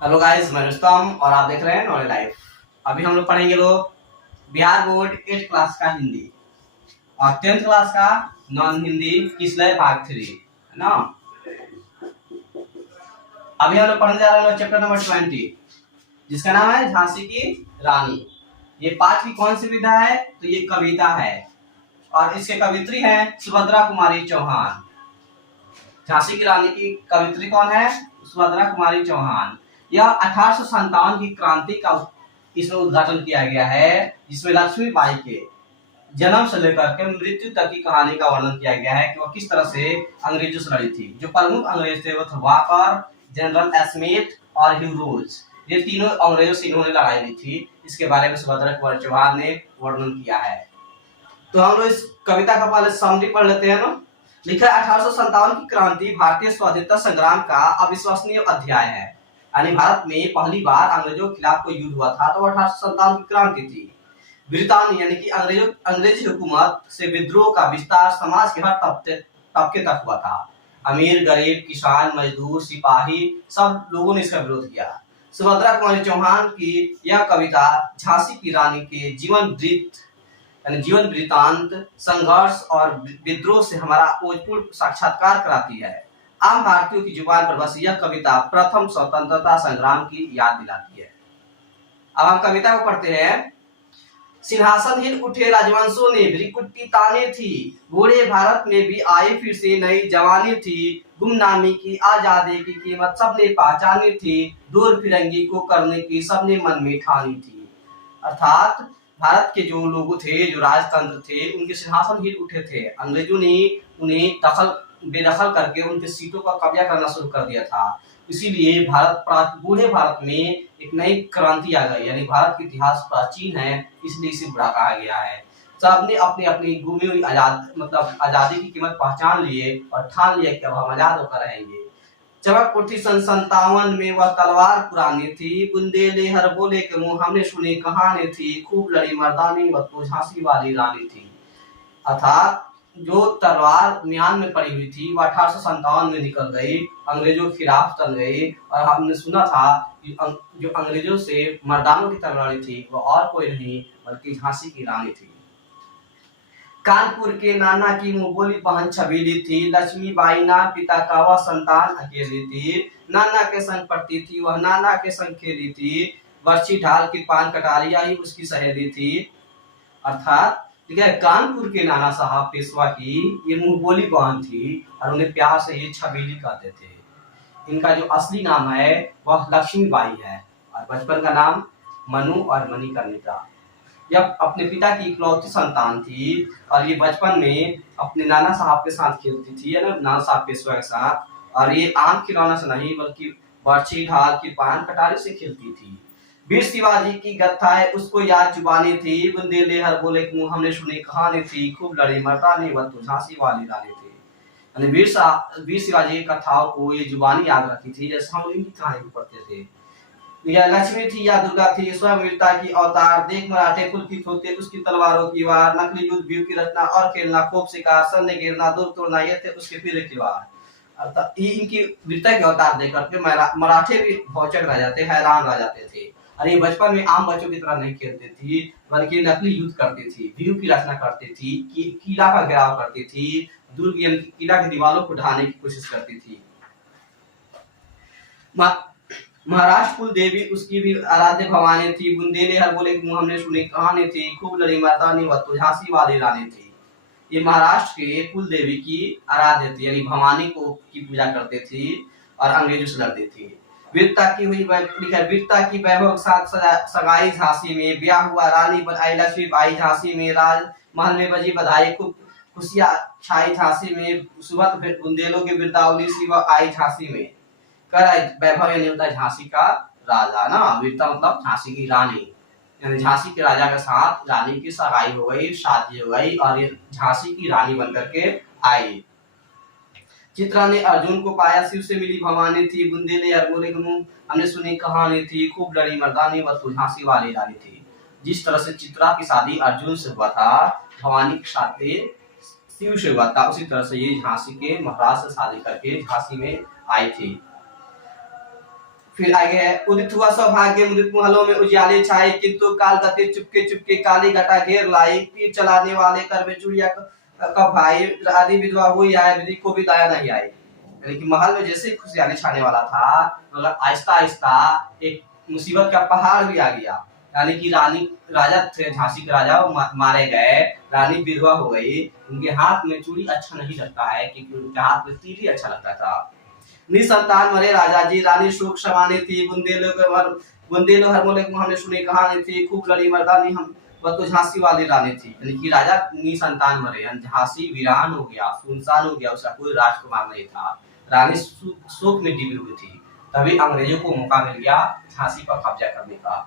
Hello guys, मैं रुस्तम और आप देख रहे हैं नॉलेज लाइफ। अभी हम लोग पढ़ेंगे बिहार बोर्ड 8 क्लास का हिंदी और 10th क्लास का नॉन हिंदी किसलय भाग 3 है ना। अभी हम लोग पढ़ने जा रहे हैं चैप्टर नंबर 20 जिसका नाम है झांसी की रानी। ये पाठ की कौन सी विधा है? तो ये कविता है और इसके कवित्री हैं सुभद्रा कुमारी चौहान। झांसी की रानी की कवित्री कौन है? सुभद्रा कुमारी चौहान। यह 1857 की क्रांति का इसमें उद्घाटन किया गया है, जिसमें लक्ष्मीबाई के जन्म से लेकर के मृत्यु तक की कहानी का वर्णन किया गया है कि वह किस तरह से अंग्रेजों से लड़ी थी। जो प्रमुख अंग्रेज थे वो थे वाकर, जनरल स्मिथ और ह्यू रोज। ये तीनों अंग्रेजों से इन्होंने लड़ाई ली थी। इसके बारे में सुभद्रा कुमारी चौहान ने वर्णन किया है। तो हम लोग इस कविता का पहले समरी पढ़ लेते हैं ना। लिखा है 1857 की क्रांति भारतीय स्वाधीनता संग्राम का अविश्वसनीय अध्याय है। यानी भारत में पहली बार अंग्रेजों के खिलाफ कोई युद्ध हुआ था तो 1857 की क्रांति थी। ब्रितानी यानी कि अंग्रेजी हुकूमत से विद्रोह का विस्तार समाज के हर तबके तक हुआ था। अमीर, गरीब, किसान, मजदूर, सिपाही सब लोगों ने इसका विरोध किया। सुभद्रा कुमारी चौहान की यह कविता झांसी की रानी के जीवन वृत्तांत, संघर्ष और विद्रोह से हमारा ओजपूर्ण साक्षात्कार कराती है। आम भारतीयों की जुबान पर बस यह कविता प्रथम स्वतंत्रता संग्राम की याद दिलाती है। अब हम कविता को पढ़ते हैं। सिंहासन हिल उठे राजवंशों ने भ्रिकुटी ताने थी, बूढ़े भारत में भी आई फिर से नई जवानी थी। गुमनामी की आजादी की कीमत सबने पहचानी थी, दूर फिरंगी को करने की सबने मन में ठानी थी। अर्थात भारत के जो लोग थे, जो राजतंत्र थे, उनके सिंहासन हिल उठे थे। अंग्रेजों ने उन्हें बेदखल करके उनके सीटों का कब्जा करना शुरू कर दिया था। इसीलिए बूढ़े भारत में एक नई क्रांति आ गई। यानी भारत का इतिहास प्राचीन है, इसलिए इसे बुरा कहा गया है। सबने अपनी अपनी गुमी हुई आजादी की कीमत पहचान लिए और ठान लिया कि अब हम आजाद होकर रहेंगे। चमक उठी सन 57 में वह तलवार पुरानी थी, बुंदेले हर बोले के मुंह हमने सुनी कहानी थी, खूब लड़ी मर्दानी वह तो झांसी वाली रानी थी। अर्थात जो तलवार म्यान में पड़ी हुई थी वह 1857 में निकल गई, अंग्रेजों के खिलाफ चल गई। और हमने सुना था कि जो अंग्रेजों से मर्दानों की तलवारी थी वह और कोई नहीं बल्कि झांसी की रानी थी। कानपुर के नाना की मुंह बोली बहन छबीली थी, लक्ष्मीबाई ना पिता का वह संतान अकेली थी। नाना के संग पढ़ती थी वह, नाना के संग खेली थी, बर्छी ढाल की पान कटारिया ही उसकी सहेली थी। अर्थात ठीक है, कानपुर के नाना साहब पेशवा की ये मुंह बोली बहन थी और उन्हें प्यार से ये छबीली कहते थे। इनका जो असली नाम है वह लक्ष्मीबाई है और बचपन का नाम मनु और मणिकर्णिका। यह अपने पिता की इकलौती संतान थी और ये बचपन में अपने नाना साहब के साथ खेलती थी, है ना, नाना साहब पेशवा के साथ। और ये आम खिलौना से नहीं बल्कि बर्छी ढाल की पान कटारी से खेलती थी। वीर शिवाजी की गाथाएं उसको याद जुबानी थी, बुंदेले हर बोले के मुंह हमने सुनी कहानी थी, खूब लड़ी मर्दानी वह तो झांसी वाली रानी थी। यानी वीर शिवाजी की कथाओं को ये जुबानी याद रखी थी, जैसे हम इनकी कहानी को पढ़ते थे। या लक्ष्मी थी या दुर्गा थी, स्वयं वीरता की अवतार, देख मराठे पुलकित होते उसकी तलवारों की वार, नकली युद्ध व्यू की रचना और खेलना, खूब शिकार, सन्ने गिरना, दूर तोड़ना, ये थे उसके पीर की वार। अर्थात इनकी वीरता के अवतार देखकर के मराठे भी भौचक रह जाते, हैरान रह जाते थे। और ये बचपन में आम बच्चों की तरह नहीं खेलती थी बल्कि नकली युद्ध करती थी, व्यू की रचना करती थी, किला का घेराव करती थी, दुर्ग यानी किला की दीवारों को ढाने की कोशिश करती थी। महाराष्ट्र कुल देवी उसकी भी आराध्य भवानी थी, बुंदेले हर बोले के मुंह हमने सुनी कहानी थी, खूब लड़ी मर्दानी वह तो झांसी वाली रानी थी। ये महाराष्ट्र के कुल देवी की आराध्य थी, यानी भवानी को की पूजा करते थी और अंग्रेजों से लड़ती थी। वीरता की वैभव के साथ सगाई झांसी में, ब्याह हुआ रानी बन आई लक्ष्मीबाई झांसी में, राज महल में बजी बधाई, खूब खुशियां छाई झांसी में, सुबह बुंदेलों की बिरदावली शिवा आई झांसी में। वैभव यानी होता है झांसी का राजा ना, वीरता मतलब झांसी की रानी। यानी झांसी के राजा के साथ रानी की सगाई हो गई, शादी हो गई और ये झांसी की रानी बनकर के आई। चित्रा ने अर्जुन को पाया, शिव से मिली भवानी थी, बुंदेले अरगोले के मुंह हमने सुनी कहानी थी, खूब लड़ी मर्दानी वह तो झांसी वाली रानी थी। जिस तरह से चित्रा की शादी अर्जुन से हुआ था, भवानी की शादी शिव से हुआ था, उसी तरह से ये झांसी के महाराज से शादी करके झांसी में आई थी। फिर आगे है, उदित हुआ सौभाग्य मुदित महलों में उजियाले छाए, किंतु काल गति चुपके चुपके काली घटा घेर लाई, तीर चलाने वाले कर में चुड़िया कब भाई, आदि विधवा हुई आए, विधि को भी दया नहीं आई। यानी कि महल में जैसे खुशहाली छाने वाला था, मगर आहिस्ता आहिस्ता एक मुसीबत का पहाड़ भी आ गया। यानी कि रानी राजा थे, झांसी के राजा मारे गए, रानी विधवा हो गई, उनके हाथ में चूड़ी अच्छा नहीं लगता है, क्योंकि उनके हाथ में तीर ही अच्छा लगता था। निसंतान मरे राजा जी, रानी शोक शवानी थी, बुंदेलो हर मोले हमने सुनी कहानी थी, खूब लड़ी मर्दानी हम, वह तो झांसी वाली रानी थी। यानी कि राजा निसंतान मरे, झांसी वीरान हो गया, सुनसान हो गया, उसका कोई राजकुमार नहीं था। रानी शोक में डूबी हुई थी। तभी अंग्रेजों को मौका मिल गया झांसी पर कब्जा करने का।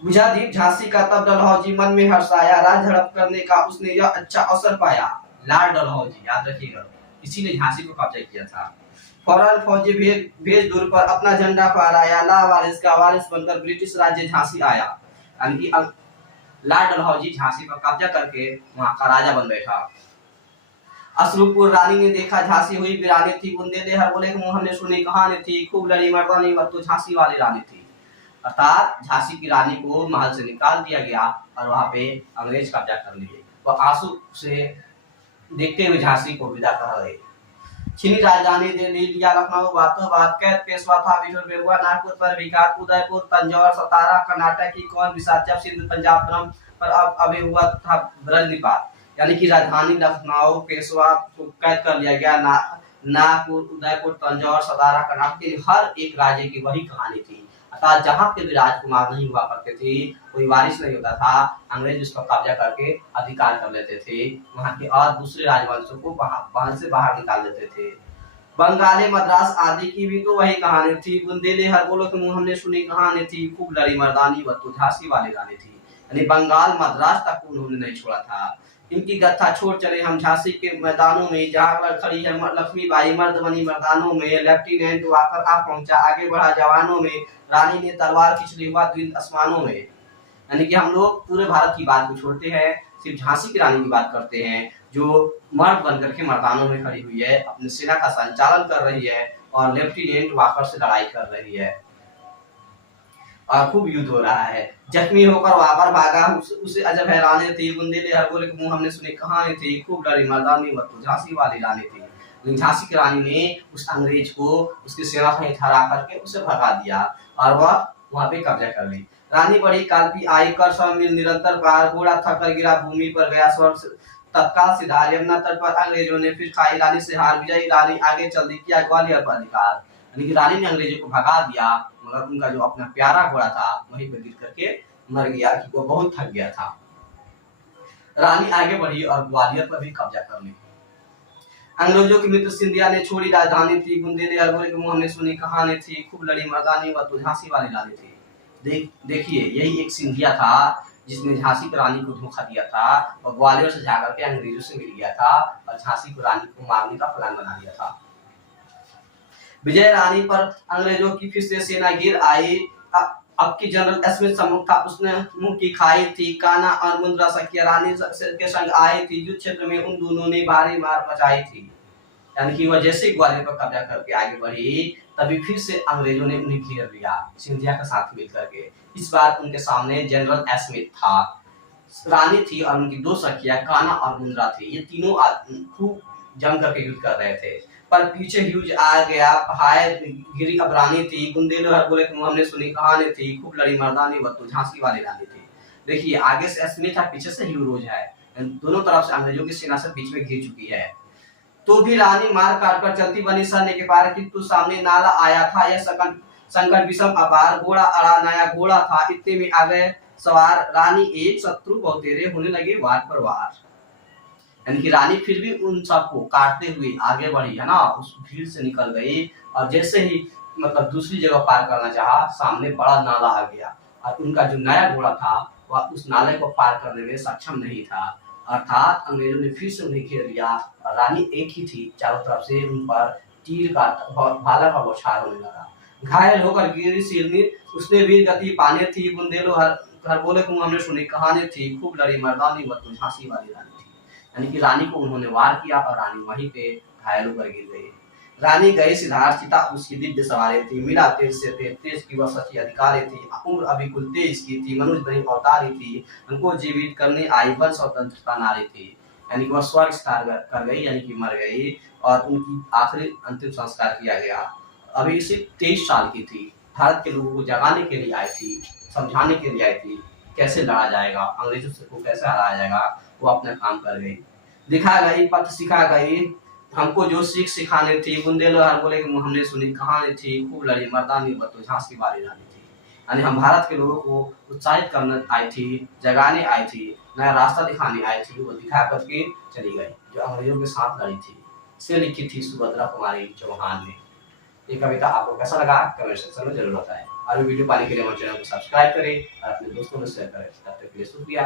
बुझा दीप झांसी का तब डलहौजी मन में हर्ष आया, राज झड़प करने का उसने यह अच्छा अवसर पाया। लार्ड डलहौजी, याद रखिएगा, इसी ने झांसी को कब्जा किया था। फौरन फौजी भेज दूर पर अपना झंडा फहराया, लावारिस का वारिस बनकर ब्रिटिश राज्य झांसी आया। यानी कि लार्ड डलहौजी झांसी पर कब्जा करके वहां का राजा बन बैठा। अश्रुपुर रानी ने देखा झांसी हुई वीरानी थी, बुंदेले हर बोले मुंह हमने सुनी कहानी थी, खूब लड़ी मर्दानी वह तो झांसी वाली रानी थी। अर्थात झांसी की रानी को महल से निकाल दिया गया और वहां पे अंग्रेज कब्जा कर लिए। वह आंसू से देखते हुए झांसी को विदा कर रहे। चीनी राजधानी दिल्ली लिया लखनऊ बातों बात, कैद पेशवा था बिठूर बेहुआ, नागपुर पर विकास, उदयपुर तंजौर सतारा कर्नाटक की कौन विसाचा, सिंध पंजाब क्रम पर अब अभी हुआ था ब्रजनिपात। यानी कि राजधानी लखनऊ पेशवा को कैद कर लिया गया, नागपुर उदयपुर तंजौर सतारा कर्नाटक के हर एक राज्य की वही कहानी थी। अर्थात जहां पे भी राजकुमार नहीं हुआ करते थे, कोई वारिस नहीं होता था, अंग्रेज उसका कब्जा करके अधिकार कर लेते थे वहां के, और दूसरे राजवंशों को महल से बाहर निकाल देते थे। बंगाली मद्रास आदि की भी तो वही कहानी थी, बुंदेले हर बोलो के मुंह हमने सुनी कहानी थी, खूब लड़ी मर्दानी वह तो झांसी वाली रानी थी। यानी बंगाल मद्रास तक उन्होंने नहीं छोड़ा था। इनकी गाथा छोड़ चले हम झांसी के मैदानों में, जहां खड़ी है लक्ष्मीबाई मर्द बनी मर्दानों में, लेफ्टिनेंट वाकर आ पहुंचा आगे बढ़ा जवानों में, रानी ने तलवार खिंच हुआ द्विंद आसमानों में। यानी कि हम लोग पूरे भारत की बात को छोड़ते हैं, सिर्फ झांसी की रानी की बात करते हैं, जो मर्द बनकर के मैदानों में खड़ी हुई है, अपनी सेना का संचालन कर रही है और लेफ्टिनेंट वाकर से लड़ाई कर रही है और खूब युद्ध हो रहा है। जख्मी होकर वापर भागा, उसे अजब हैरानी थी, बुंदेले हर बोले मुंह हमने सुनी कहानी थी, खूब लड़ी मर्दानी वह तो झांसी वाली रानी थी। लेकिन झांसी की रानी ने उस अंग्रेज को उसकी सेना सहित हरा करके उसे भगा दिया और वह वहां पे कब्जा कर ली। रानी बड़ी काल्पी आई, कर सौ मील निरंतर पार, घोड़ा थक गिरा भूमि पर गया स्वर्ग तत्काल सिधार, यमुना तट पर अंग्रेजों ने फिर खाई रानी से हार, विजयी रानी आगे चल दी, किया ग्वालियर पर अधिकार। यानी कि रानी ने अंग्रेजों को भगा दिया, मगर उनका जो अपना प्यारा घोड़ा था वहीं पर गिर करके मर गया, कि वो बहुत थक गया था। रानी आगे बढ़ी और ग्वालियर पर भी कब्जा कर ली। अंग्रेजों की मित्र सिंधिया ने छोड़ी राजधानी थी, बुंदेले हर बोले के मुंह हमने सुनी कहानी थी, खूब लड़ी मर्दानी वह तो झांसी वाली रानी थी। देखिए यही एक सिंधिया था जिसने झांसी की रानी को धोखा दिया था और ग्वालियर से जाकर के अंग्रेजों से मिल गया था और झांसी की रानी को मारने का प्लान बना लिया था। विजय रानी पर अंग्रेजों की फिर से सेना गिर आई। अब की जनरल स्मिथ सम्मुख था, उसने मुंह की खाई थी, काना और मुंद्रा सखिया रानी के संग आई थी, युद्ध क्षेत्र में उन दोनों ने भारी मार मचाई थी। यानी कि वह जैसे ग्वालियर पर कब्जा करके आगे बढ़ी, तभी फिर से अंग्रेजों ने उन्हें घेर लिया सिंधिया के साथ मिलकर के। इस बार उनके सामने जनरल स्मिथ था, रानी थी और उनकी दो सखिया काना और मुंद्रा थी। ये तीनों खूब जम करके युद्ध कर रहे थे, पर पीछे ह्यूज आ गया, हाय गिरी अब रानी थी, बुंदेलो हर बोले हमने सुनी कहानी थी, खूब लड़ी मर्दानी वह तो झांसी वाली रानी थी। देखिए आगे से स्मिथ है, पीछे से ह्यू रोज है, दोनों तरफ से अंग्रेजों की सेना से बीच में घिर चुकी है। तो भी रानी मार काट कर चलती बनी सैन्य के पार, किंतु सामने नाला आया था, यह संकट विषम अपार, घोड़ा अड़ा नया घोड़ा था, इतने में आ गए सवार रानी एक शत्रु बहुतेरे, होने लगे वार पर वार। यानी कि रानी फिर भी उन सबको काटते हुए आगे बढ़ी है ना, उस भीड़ से निकल गई और जैसे ही मतलब दूसरी जगह पार करना चाहा, सामने बड़ा नाला आ गया और उनका जो नया घोड़ा था वह उस नाले को पार करने में सक्षम नहीं था। अर्थात अंग्रेजों ने फिर से उन्हें घेर लिया और रानी एक ही थी, चारों तरफ से उन पर तीर का भाला का बौछार होने लगा। घायल होकर गिरी सिरनी, उसने वीर गति पाने थी, बुंदेलो हर बोले हमने सुनी कहानी थी, खूब लड़ी मर्दानी वह तो झांसी वाली रानी थी। यानी कि रानी को उन्होंने वार किया और रानी वहीं पे घायल होकर गिर गई। रानी गई सिद्धार्थिता उसकी दिव्य सवारी थी, मिला तेज से तेज, तेज की वह सची अधिकारी थी, उम्र अभी कुल 23 की थी, मनुष्य बनी अवतारी थी, उनको जीवित करने आई बल स्वतंत्रता नारी थी। यानी कि वह स्वर्ग कर गई, यानी कि मर गई, और उनकी आखिरी अंतिम संस्कार किया गया। अभी सिर्फ 23 साल की थी, भारत के लोगों को जगाने के लिए आई थी, समझाने के लिए आई थी कैसे लड़ा जाएगा, अंग्रेजों से को कैसे हराया जाएगा। वो अपना काम कर गई, दिखा गई, पथ सिखा गई, हमको जो सीख सिखानी थी। बुंदेलखंड बोले कि हमने सुनी कहानी थी, खूब लड़ी मर्दानी बतो झांसी वाली रानी थी। यानी हम भारत के लोगों को उत्साहित करने आई थी, जगाने आई थी, नया रास्ता दिखाने आई थी। वो दिखा करके चली गई, जो अंग्रेजों के साथ लड़ी थी। इसे लिखी थी सुभद्रा कुमारी चौहान ने। ये कविता आपको कैसा लगा कमेंट सेक्शन में जरूर बताएं। और वीडियो पाने के लिए हमारे चैनल को सब्सक्राइब करें और अपने दोस्तों में शेयर करें। तब तक के लिए शुक्रिया।